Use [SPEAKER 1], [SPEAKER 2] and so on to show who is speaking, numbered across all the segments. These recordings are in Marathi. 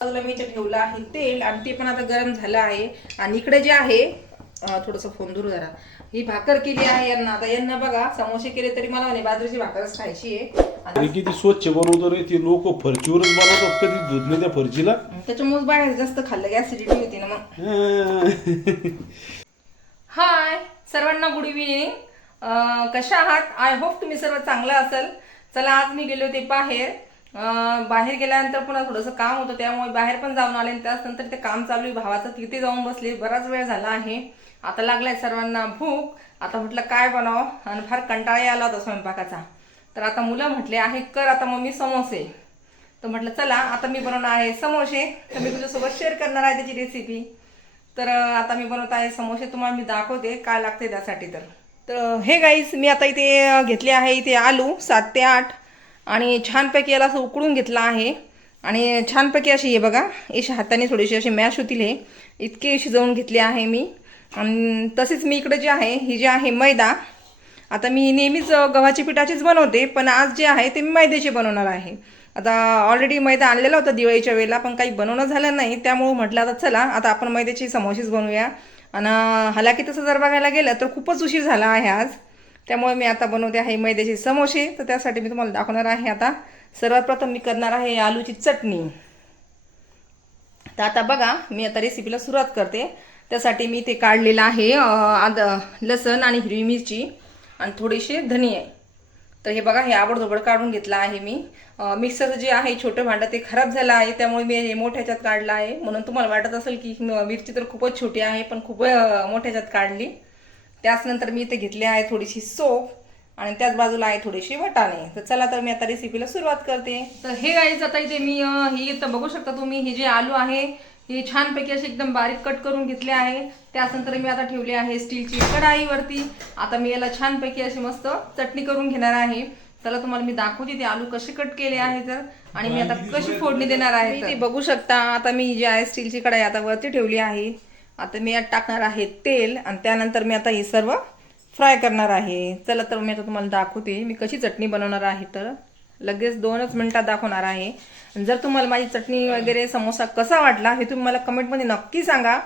[SPEAKER 1] बाजूला मी इथे ठेवलं आहे तेल आणि ते पण आता गरम झालं आहे. आणि इकडे जे आहे थोडंसं फोन दूर जरा. ही भाकर केली आहे यांना. आता यांना बघा समोसे केले तरी मला म्हणे बाजरीची भाकरच खायची आहे.
[SPEAKER 2] किती स्वच्छ बनवतो रे ते लोक. फरचीवरच बनवतात कधी दूध नाही त्या फरचीला.
[SPEAKER 1] त्याच्यामुळे बाहेर जास्त खाल्लं. की ऍसिडिटी होती ना मग. हाय सर्वांना गुड इव्हिनिंग कशा आहात? आय होप तुम्ही सर्व चांगलं असेल. चला आज मी गेले होते बाहेर. बाहेर गेल्यानंतर पुन्हा थोडंसं काम होतं त्यामुळे बाहेर पण जाऊन आले आणि त्यानंतर ते काम चालू आहे भावाचं तिथे जाऊन बसले बराच वेळ झाला आहे. आता लागलाय सर्वांना भूक. आता म्हटलं काय बनावं? आणि फार कंटाळा आला होता स्वयंपाकाचा. तर आता मुलं म्हटले आहे कर आता मम्मी समोसे. तर म्हटलं चला आता मी बनवणार आहे समोसे. तर मी तुझ्यासोबत शेअर करणार आहे त्याची रेसिपी तर आता मी बनवत आहे समोसे. तुम्हाला मी दाखवते काय लागते त्यासाठी तर. तर हे गाईस मी आता इथे घेतले आहे इथे आलू सात ते आठ. आणि छानपैकी याला असं उकळून घेतलं आहे. आणि छानपैकी अशी आहे बघा अशी हाताने थोडीशी अशी मॅश होतील हे. इतके शिजवून घेतले आहे मी. आणि तसेच मी इकडे जे आहे ही जे आहे मैदा आता मी नेहमीच गव्हाची पिठाचीच बनवते पण आज जे आहे ते मी मैद्याचे बनवणार आहे. आता ऑलरेडी मैदा आणलेला होता दिवाळीच्या वेळेला पण काही बनवणं झालं नाही त्यामुळं म्हटलं आता चला आता आपण मैद्याची समोसेच बनवूया. आणि हालाकी तसं जर बघायला गेलं तर खूपच उशीर झाला आहे आज. त्यामुळे मी आता बनवते आहे मैद्याचे समोसे. तर त्यासाठी मी तुम्हाला दाखवणार आहे आता. सर्वात प्रथम मी करणार आहे आलूची चटणी. तर आता बघा मी आता रेसिपीला सुरुवात करते. त्यासाठी मी ते काढलेलं आहे आद लसण आणि हिरवी मिरची आणि थोडीशी धनी आहे तर हे बघा हे आवडधोबड काढून घेतलं आहे मी. मिक्सरचं जे आहे छोटं भांडं ते खराब झालं आहे. त्यामुळे मी हे मोठ्या ह्याच्यात काढलं आहे. म्हणून तुम्हाला वाटत असेल की मिरची तर खूपच छोटी आहे पण खूप मोठ्या ह्याच्यात काढली. त्याचनंतर मी इथे घेतली आहे थोडीशी सोप आणि त्याच बाजूला आहे थोडीशी वाटाणे. तर चला तर मी आता रेसिपीला सुरुवात करते. तर हे गाईच आता इथे मी ही इथं बघू शकता तुम्ही हे जे आलू आहे हे छानपैकी असे एकदम बारीक कट करून घेतले आहे. त्यानंतर मी आता ठेवली आहे स्टीलची कढाईवरती. आता मी याला छानपैकी अशी मस्त चटणी करून घेणार आहे. चला तुम्हाला मी दाखवते ते आलू कसे कट केले आहे तर. आणि मी आता कशी फोडणी देणार आहे ते बघू शकता. आता मी जी आहे स्टीलची कढाई आता वरती ठेवली आहे. आता मी यात टाकणार आहे तेल आणि त्यानंतर मी आता हे सर्व फ्राय करणार आहे. चला तर मी आता तुम्हाला दाखवते. मी कशी चटणी बनवणार आहे तर लगेच दोनच मिनिटात दाखवणार आहे. जर तुम्हाला माझी चटणी वगैरे समोसा कसा वाटला हे तुम्ही मला कमेंटमध्ये नक्की सांगा.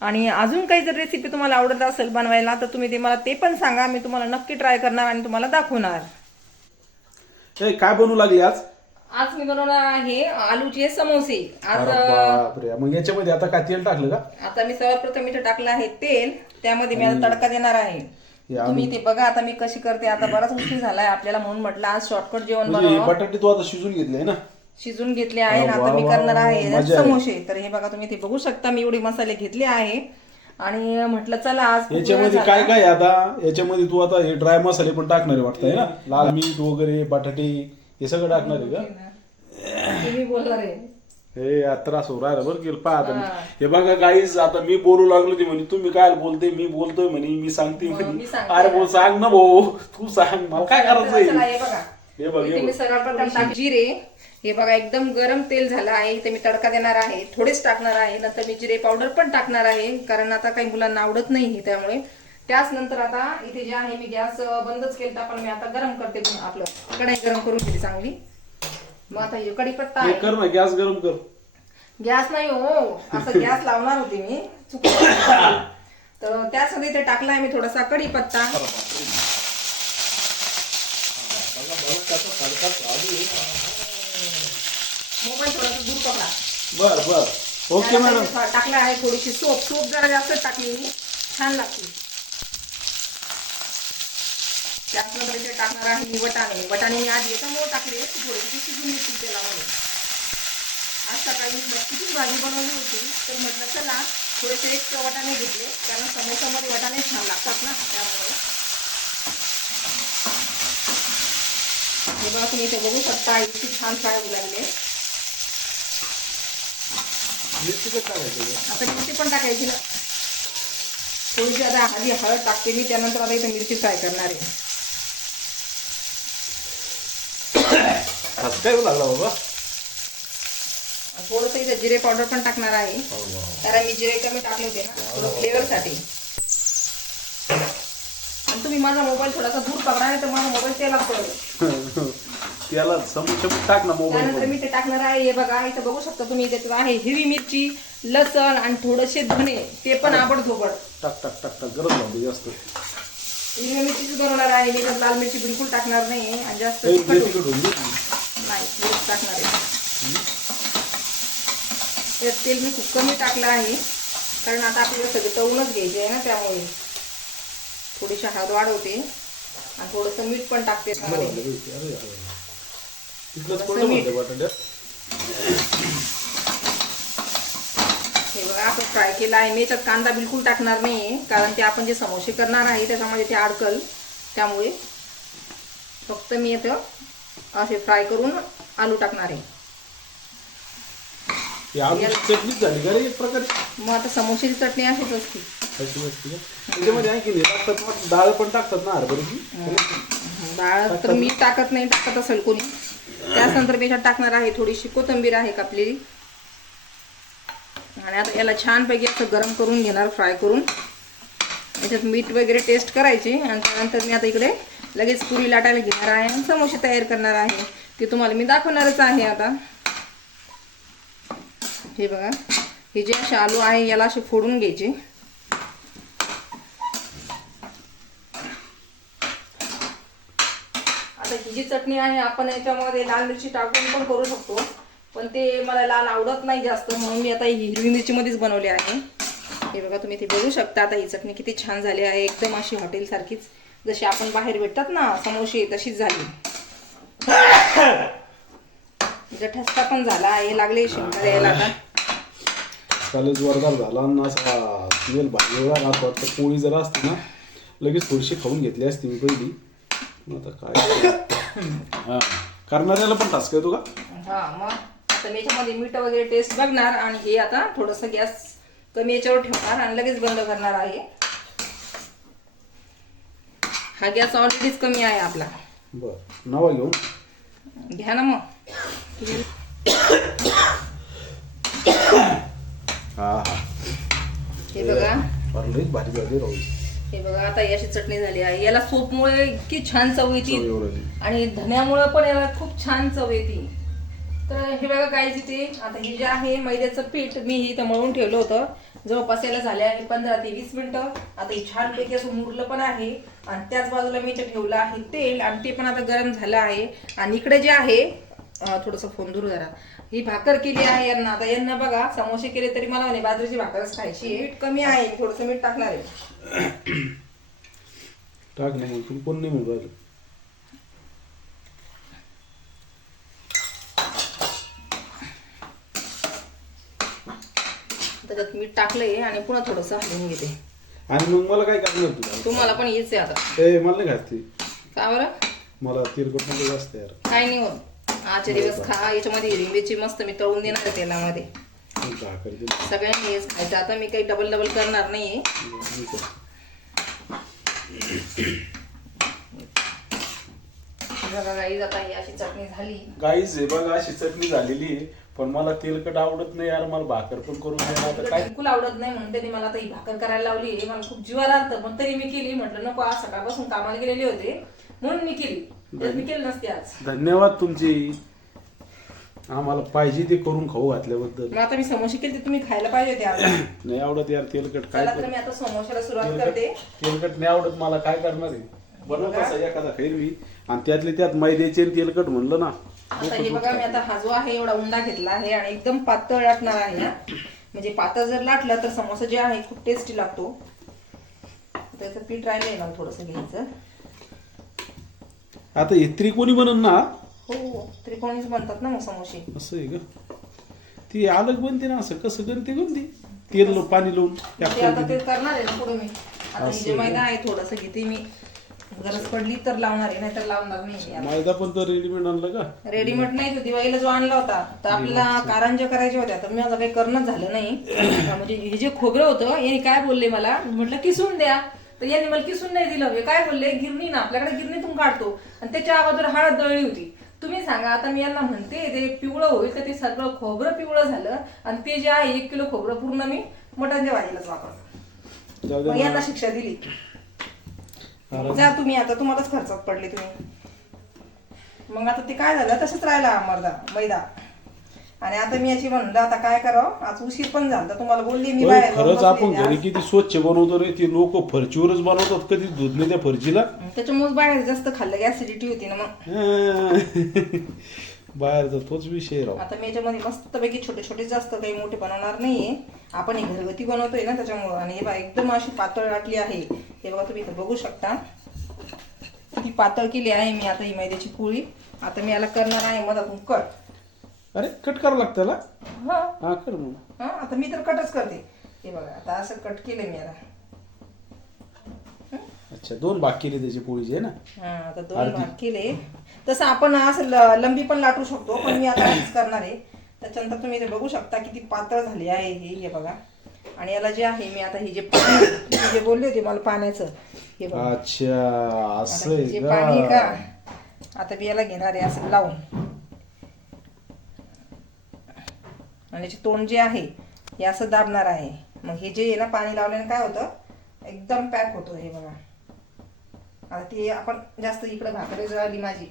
[SPEAKER 1] आणि अजून काही जर रेसिपी तुम्हाला आवडत असेल बनवायला तर तुम्ही ते मला ते पण सांगा. मी तुम्हाला नक्की ट्राय करणार आणि तुम्हाला दाखवणार.
[SPEAKER 2] काय बनवू लागली आज?
[SPEAKER 1] आज मी बनवणार आहे आलूचे समोसे. आज
[SPEAKER 2] अरे बापरे. मग याच्यामध्ये आता काय तेल टाकलं का?
[SPEAKER 1] आता मी सर्वप्रथम इथे टाकलं आहे तेल. त्यामध्ये मी आता तडका देणार आहे.
[SPEAKER 2] हे आलू-
[SPEAKER 1] तुम्ही इथे बघा आता मी कशी करते. आता बराच उशीर झालाय. आपल्याला म्हणून म्हटलं आज शॉर्टकट जेवण
[SPEAKER 2] म्हणजे हे
[SPEAKER 1] बनवा.
[SPEAKER 2] बटाटे तू आता शिजून घेतले ना?
[SPEAKER 1] शिजून घेतले आहे.
[SPEAKER 2] वा,
[SPEAKER 1] आता मी करणार आहे. समोसे. तर हे बघा तुम्ही इथे बघू शकता. मी एवढे मसाले घेतले आहे. आणि म्हटलं चला आज खूप वेळ
[SPEAKER 2] याच्यामध्ये
[SPEAKER 1] झाला.
[SPEAKER 2] काय काय आहे आता? याच्यामध्ये तू आता हे ड्राय मसाले पण टाकणार आहे वाटतंय ना? लाल मीठ वगैरे बटाटे हे सगळं टाकणार आहे का?
[SPEAKER 1] तुम्ही बोलणार आहे
[SPEAKER 2] हे त्रास हो राहिला बरं गेलं पहा आता मी. हे. बघा गाईज आता मी बोलू लागलो ते म्हणे तुम्ही काय बोलते मी बोलतोय म्हणे मी सांगते
[SPEAKER 1] मी
[SPEAKER 2] म्हणे.
[SPEAKER 1] सांगते.
[SPEAKER 2] अरे बोल सांग ना भाऊ. तू सांग मला काय
[SPEAKER 1] चला,
[SPEAKER 2] करायचंय?
[SPEAKER 1] हे बघा.
[SPEAKER 2] हे बघ
[SPEAKER 1] इथे
[SPEAKER 2] हे
[SPEAKER 1] मी
[SPEAKER 2] बघ.
[SPEAKER 1] सर्वप्रथम टाक जिरे. हे बघा एकदम गरम तेल झालं आहे. इथे मी तडका देणार आहे. थोडेच टाकणार आहे. नंतर मी जिरे पावडर पण टाकणार आहे. कारण आता काही मुलांना आवडत नाही त्यामुळे. त्याच नंतर आता इथे जे आहे मी गॅस बंदच केला पण मी आता गरम करते आपलं. कढाई गरम करून घेते चांगली. मग आता हे कढीपत्ता
[SPEAKER 2] हे
[SPEAKER 1] आहे.
[SPEAKER 2] कर ना गॅस गरम कर.
[SPEAKER 1] गॅस नाही हो असं गॅस लावणार होते मी. चुकलं तर त्यासाठी इथे टाकला आहे मी थोडासा कढीपत्ता मोबाईल थोडासा दूर पकडा.
[SPEAKER 2] बर बर. Okay madam.
[SPEAKER 1] टाकला आहे थोडीशी सोप. सोप जरा जास्त टाकली मी. छान लागते. त्याचनंतर इथे टाकणार आहे मी वटाणे. वटाणे मी आज याच्यामुळे टाकले की थोडीशी शिजून येतील तेलामध्ये आज सकाळी मी बस्तीचीच भाजी बनवली होती. तर म्हटलं चला थोडेसे एक वटाणे घेतले. कारण समोसामध्ये वटाणे छान लागतात ना त्यामुळे. हे बघा तुम्ही इथे बघू शकता इतकी छान फ्राय होऊ लागले आता मिरची पण टाकायची ना. थोडीशी आता आधी हळद टाकते मी त्यानंतर आता इथे मिरची फ्राय करणार आहे.
[SPEAKER 2] काय लागला बाबा?
[SPEAKER 1] थोडंसं इथे जिरे पावडर पण टाकणार आहे. कारण मी जिरे कमी टाकले होते ना थोडं फ्लेवरसाठी आणि तुम्ही माझा मोबाईल थोडासा दूर पकडा नाही तर माझा मोबाईल तेलात पडेल.
[SPEAKER 2] त्याला समोर टाक ना मोबाईल
[SPEAKER 1] त्यानंतर मी ते टाकणार आहे हे बघा इथं बघू शकता तुम्ही त्याच्यात आहे हिरवी मिरची लसण आणि थोडेसे धने ते पण आबडधोबड
[SPEAKER 2] टाक टाक टाक टाक. गरज लागते जास्त.
[SPEAKER 1] हिरवी मिरचीच बनवणार आहे मी लाल मिरची बिलकुल टाकणार नाही आणि जास्त नाही टाकणार आहे. त्यात तेल मी खूप कमी टाकलं आहे कारण आता आपल्याला सगळे तळूनच घ्यायचे आहे ना त्यामुळे. थोडीशी हळद वाढवते आणि थोडंसं मीठ पण टाकते. हे बघा आपण फ्राय केला आहे. मी याच्यात कांदा बिलकुल टाकणार नाही कारण ते आपण जे समोसे करणार आहे त्याच्यामध्ये ते अडकल. त्यामुळे फक्त मी इथं असे फ्राय करून आलू टाकणार आहे.
[SPEAKER 2] आलूची चटणीच झाली का रे एक प्रकारची
[SPEAKER 1] मग आता समोसेची चटणी अशीच असते
[SPEAKER 2] अशी असते का? त्याच्यामध्ये आणखी टाकतात मग डाळ पण टाकतात ना हरभऱ्याची?
[SPEAKER 1] डाळ तर मी टाकत नाही टाकत असेल कोणी. त्यानंतर मी याच्यात टाकणार आहे थोडीशी कोथिंबीर आहे कापलेली. आणि आता याला छानपैकी असं गरम करून घेणार फ्राय करून. याच्यात मीठ वगैरे टेस्ट करायचे आणि त्यानंतर मी आता इकडे लगेच पुरी लाटायला घेणार आहे आणि समोसे तयार करणार आहे. ते तुम्हाला मी दाखवणारच आहे आता. हे बघा. हे जे असे आलू आहे याला असे फोडून घ्यायचे. आता ही जी चटणी आहे आपण याच्यामध्ये लाल मिरची टाकून पण करू शकतो. पण ते मला लाल आवडत नाही जास्त म्हणून मी आता ही हिरवी मिरचीमध्येच बनवली आहे. हे बघा तुम्ही ते बघू शकता आता ही चटणी किती छान झाली आहे. एकदम अशी हॉटेलसारखीच. जशी आपण बाहेर भेटतात ना समोसे तशीच झाली. म्हणजे ठसका पण झाला आहे लागले द्यायला आता.
[SPEAKER 2] कालच जोरदार झाला असा स्मेल भाजी एवढा राहत वाटतं पोळी जर असती ना लगेच थोडीशी खाऊन घेतली असती मी पहिली. आता काय हा. करणाऱ्याला पण टास्क येतो का?
[SPEAKER 1] हा मग आता मी याच्यामध्ये मीठ वगैरे टेस्ट बघणार आणि हे आता थोडंसं गॅस कमी याच्यावर ठेवणार आणि लगेच बंद करणार आहे. हा गॅस ऑलरेडीच कमी आहे आपला.
[SPEAKER 2] बर नवा घेऊन
[SPEAKER 1] घ्या ना मग.
[SPEAKER 2] हा हा.
[SPEAKER 1] हे बघा.
[SPEAKER 2] लईच भारी झाली राहू.
[SPEAKER 1] हे बघा आता ही अशी चटणी झाली आहे. याला सूपमुळे इतकी छान चव येते.
[SPEAKER 2] चव.
[SPEAKER 1] आणि धन्यामुळे पण याला खूप छान चव येते. तर हे बघा काय तिथे आता हे जे आहे मैद्याचं पीठ मी इथं मळून ठेवलं होतं. जवळपास याला झाले आहे पंधरा ते वीस मिनिटं. आता हे छानपैकी असं मुरलं पण आहे. आणि त्याच बाजूला मी इथे ठेवलं आहे तेल आणि ते पण आता गरम झालं आहे. आणि इकडे जे आहे थोडंसं फोन दूर जरा. ही भाकर केली आहे यांना. आता यांना बघा समोसे केले तरी मला म्हणे बाजरीची भाकरच खायची आहे. मीठ कमी आहे. थोडंसं मीठ टाकणार आहे.
[SPEAKER 2] टाक नाही कोण नाही
[SPEAKER 1] त्याच्यात मीठ टाकलंय आणि पुन्हा थोडंसं हलवून घेते.
[SPEAKER 2] आणि मग मला काय करणार तुला
[SPEAKER 1] तुम्हाला पण आहे आता.
[SPEAKER 2] ए मला नाही घातली
[SPEAKER 1] का बरं?
[SPEAKER 2] मला तिरकट नको जास्त यार.
[SPEAKER 1] काय नाही होत. आजचे दिवस खा याच्यामध्ये मिरची मस्त मी तळून देणार आहे तेलामध्ये.
[SPEAKER 2] मी भाकर दिली.
[SPEAKER 1] सगळ्यांनी हेच खायचं. आता मी काही डबल डबल करणार नाहीये.
[SPEAKER 2] मी करतो.
[SPEAKER 1] बघा गाईज आता ही अशी चटणी झाली.
[SPEAKER 2] गाईज हे बघा अशी चटणी झालेली आहे. पण मला तेलकट आवडत नाही यार मला भाकर पण करून द्या आता काय?
[SPEAKER 1] बिलकुल आवडत नाही म्हणून त्यांनी मला आता ही भाकर करायला लावली मला खूप जीवाला आलं पण तरी मी केली म्हटलं नको आज सकाळपासून कामाला गेलेले होते म्हणून मी केली. तर मी केली नसते आज.
[SPEAKER 2] धन्यवाद तुमची. आम्हाला पाहिजे ते करून खाऊ घातल्याबद्दल.
[SPEAKER 1] मग आता मी समोसे केले ते तुम्ही खायला पाहिजे होते आज.
[SPEAKER 2] नाही आवडत यार तेलकट काय
[SPEAKER 1] चला तर मी आता समोशाला सुरुवात
[SPEAKER 2] तेलकट
[SPEAKER 1] करते.
[SPEAKER 2] तेलकट नाही आवडत मला काय करणार आहे? बनवत असा एखादा खाईल मी आणि त्यातले त्यात मैद्याचे आणि तेलकट म्हणलं ना.
[SPEAKER 1] आता हे बघा मी आता हा जो आहे एवढा उंडा घेतला आहे आणि एकदम पातळ लाटणार आहे हा. म्हणजे पातळ जर लाटलं तर समोसा जे आहे खूप टेस्टी लागतो. त्याचं पीठ राहिलंय ना थोडस घ्यायचं.
[SPEAKER 2] आता हे त्रिकोणी बनन ना.
[SPEAKER 1] हो त्रिकोणीच बनतात ना मग समोसे.
[SPEAKER 2] असं आहे का? ती अलग बनते ना असं. कसं करते कोणती तेल लावून, पाणी लावून
[SPEAKER 1] ते आता ते करणार आहे ना पुढे मी. आता हे जे मैदा आहे थोडस घेते मी. गरज पडली तर लावणार आहे नाहीतर लावणार नाही आता.
[SPEAKER 2] मैदा पण तर रेडीमेड आणलं का?
[SPEAKER 1] रेडीमेड नाही तो दिवाळीला जो आणला होता तर आपल्याला कारंजा करायच्या होत्या तर मी माझं काही करणंच झालं नाही. म्हणजे हे जे खोबरं होतं यांनी काय बोलले मला? म्हटलं किसून द्या. तर यांनी मला किसून नाही दिलं. काय बोलले? गिरणी ना आपल्याकडे गिरणीतून काढतो. आणि त्याच्या अगोदर हळद दळली होती. तुम्ही सांगा आता मी यांना म्हणते ते पिवळं होईल तर ते सगळं खोबरं पिवळं झालं आणि ते जे आहे एक किलो खोबरं पूर्ण मी मटणच्या भाजीलाच वापरतो. यांना शिक्षा दिली.
[SPEAKER 2] कारण
[SPEAKER 1] जा तुम्ही आता तुम्हालाच खर्चात पडले तुम्ही. मग आता ते काय झालं तसंच राहिला मर्दा मैदा. आणि आता मी याची म्हणलं आता काय करावं? आज उशीर पण झाला तुम्हाला बोलली मी बाहेर जाऊन
[SPEAKER 2] खरंच आपण
[SPEAKER 1] बसलेली
[SPEAKER 2] घरी
[SPEAKER 1] आज.
[SPEAKER 2] किती स्वच्छ बनवतो रे ती लोक फरचीवरच बनवतात कधी दूध नाही त्या फरचीला?
[SPEAKER 1] त्याच्यामुळे बाहेर जास्त खाल्लं की ऍसिडिटी होती ना मग.
[SPEAKER 2] बाहेरचा तोच विषय राव.
[SPEAKER 1] आता मी याच्यामध्ये मस्तपैकी छोटे छोटे जास्त काही मोठे बनवणार नाहीये. आपण हे घरगुती बनवतोय ना त्याच्यामुळं. आणि हे बघा एकदम अशी पातळ लाटली आहे. हे बघा तुम्ही इथं बघू शकता. ती पातळ केली आहे मी आता ही मैद्याची पोळी. आता मी याला करणार आहे मधातून कट
[SPEAKER 2] अरे कट करावं लागतं त्याला
[SPEAKER 1] हा.
[SPEAKER 2] कर मग.
[SPEAKER 1] हा आता मी तर कटच करते. हे बघा आता असं कट केलं मी याला.
[SPEAKER 2] अच्छा दोन भाग केले त्याची पोळीचे ना?
[SPEAKER 1] हा आता दोन भाग केले. तसं आपण असं लंबी पण लाटू शकतो पण मी आता करणार आहे. त्याच्यानंतर तुम्ही बघू शकता किती पातळ झाली आहे हे बघा. आणि याला जे आहे मी आता हे जे पाणी जे बोलले होते मला पाण्याचं हे बघा.
[SPEAKER 2] अच्छा
[SPEAKER 1] आता
[SPEAKER 2] असं
[SPEAKER 1] हे
[SPEAKER 2] आहे
[SPEAKER 1] जे पाणी आहे
[SPEAKER 2] का?
[SPEAKER 1] का आता मी याला घेणार आहे असं लावून. आणि याचे तोंड जे आहे हे असं दाबणार आहे. मग हे जे ना पाणी लावल्याने काय होतं? एकदम पॅक होतो हे बघा. आता ती आपण जास्त इकडे भाकरी जळाली माझी.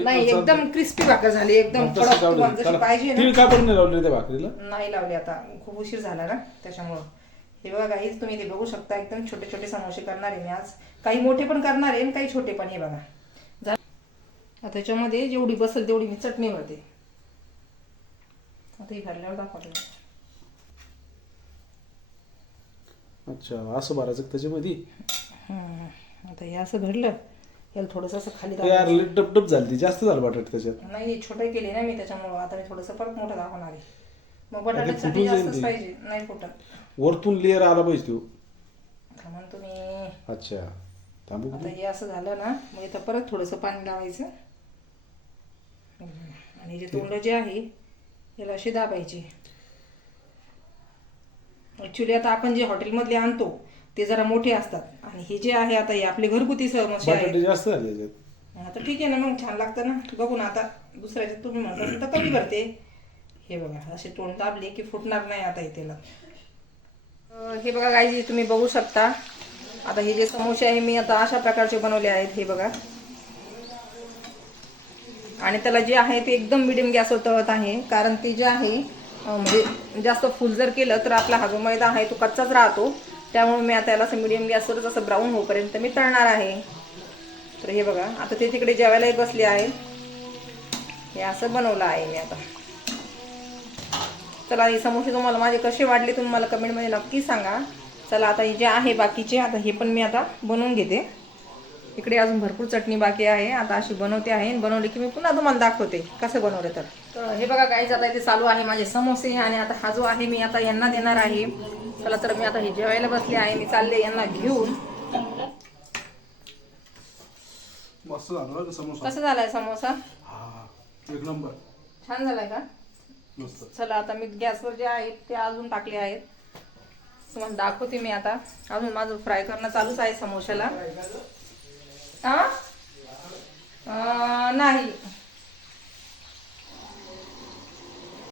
[SPEAKER 2] काही
[SPEAKER 1] नाही. एकदम क्रिस्पी भाकर झाली एकदम
[SPEAKER 2] मग तसं
[SPEAKER 1] कडक
[SPEAKER 2] जाऊ दे.
[SPEAKER 1] तुम्हाला जशी
[SPEAKER 2] चला.
[SPEAKER 1] पाहिजे
[SPEAKER 2] तुम्ही
[SPEAKER 1] ना
[SPEAKER 2] का पण नाही लावले त्या भाकरीला?
[SPEAKER 1] नाही लावली आता. खूप उशीर झाला ना त्याच्यामुळं. हे बघा काहीच तुम्ही ते बघू शकता. एकदम छोटे छोटे समोसे करणार आहे मी आज. काही मोठे पण करणार आहे आणि काही छोटे पण हे बघा. झा- आता त्याच्यामध्ये जेवढी बसेल तेवढी मी चटणी भरते. आता ही भरल्यावर दाखवते.
[SPEAKER 2] अच्छा असं भरायचं त्याच्यामध्ये.
[SPEAKER 1] आता हे असं भरलं याला थोडंसं असं खाली
[SPEAKER 2] यार. लई टपटप झाली ती जास्त झालं बटाटे त्याच्यात.
[SPEAKER 1] नाही छोटे केले ना मी त्याच्यामुळं आता मी थोडंसं परत मोठं दाखवणार आहे. मग
[SPEAKER 2] फुटून
[SPEAKER 1] बटाट्यासाठी
[SPEAKER 2] जाईल
[SPEAKER 1] जास्तच
[SPEAKER 2] ते.
[SPEAKER 1] पाहिजे नाही फुटत.
[SPEAKER 2] वरतून लेअर आला पाहिजे तो.
[SPEAKER 1] ना तुम्ही.
[SPEAKER 2] अच्छा. थांबू
[SPEAKER 1] आता हे असं झालं ना मग इथं परत थोडंसं पाणी लावायचं. हम्म. आणि जे तोंड जे आहे याला अशी दाबायची. ऍक्च्युली आता आपण जे हॉटेलमधले आणतो ते जरा मोठे असतात. आणि हे जे आहे आता हे आपले घरगुती समस्या
[SPEAKER 2] बटाटे
[SPEAKER 1] आहे
[SPEAKER 2] जास्त झाले त्याच्यात.
[SPEAKER 1] आता ठीक आहे ना मग छान लागतं ना. बघू ना आता दुसऱ्याच्या तुम्ही म्हणता असेल तर कमी करते हे बघा असे तोंड दाबले की फुटणार नाही आता अं, हे बघा गाईजी तुम्ही बघू शकता. आता हे जे समोसे आहे मी आता अशा प्रकारचे बनवले आहेत हे बघा. आणि त्याला जे आहे ते एकदम मिडियम गॅसवर तळत आहे. कारण ते जे आहे अं, म्हणजे जास्त फुल जर केलं तर आपला हा जो मैदा आहे तो कच्चाच राहतो. त्यामुळे मी आता याला असं मिडियम गॅसवरच असं ब्राऊन होईपर्यंत मी तळणार आहे. तर हे बघा आता ते तिकडे जेवायलाही बसले आहे. हे असं बनवलं आहे मी आता. चला हे समोसे तुम्हाला माझे कसे वाटले तुम्ही मला कमेंटमध्ये नक्की सांगा. चला आता हे जे आहे बाकीचे आता हे पण मी आता बनवून घेते. इकडे अजून भरपूर चटणी बाकी आहे. आता अशी बनवते आहे. आणि बनवली की मी पुन्हा तुम्हाला दाखवते. कसं बनवलं तर. तर हे बघा काहीच आता इथे चालू आहे माझे समोसे आणि आता हा जो आहे मी आता यांना देणार आहे. चला तर मी आता हे जेवायला बसले आहे. मी चालले यांना घेऊन.
[SPEAKER 2] मस्त झालं समोसा?
[SPEAKER 1] कसं झालाय समोसा?
[SPEAKER 2] हा एक नंबर.
[SPEAKER 1] छान झालाय का? चला आता मी गॅसवर जे आहेत ते अजून टाकले आहेत. तुम्हाला दाखवते मी आता. अजून माझं फ्राय करणं चालूच आहे समोशाला. नाही.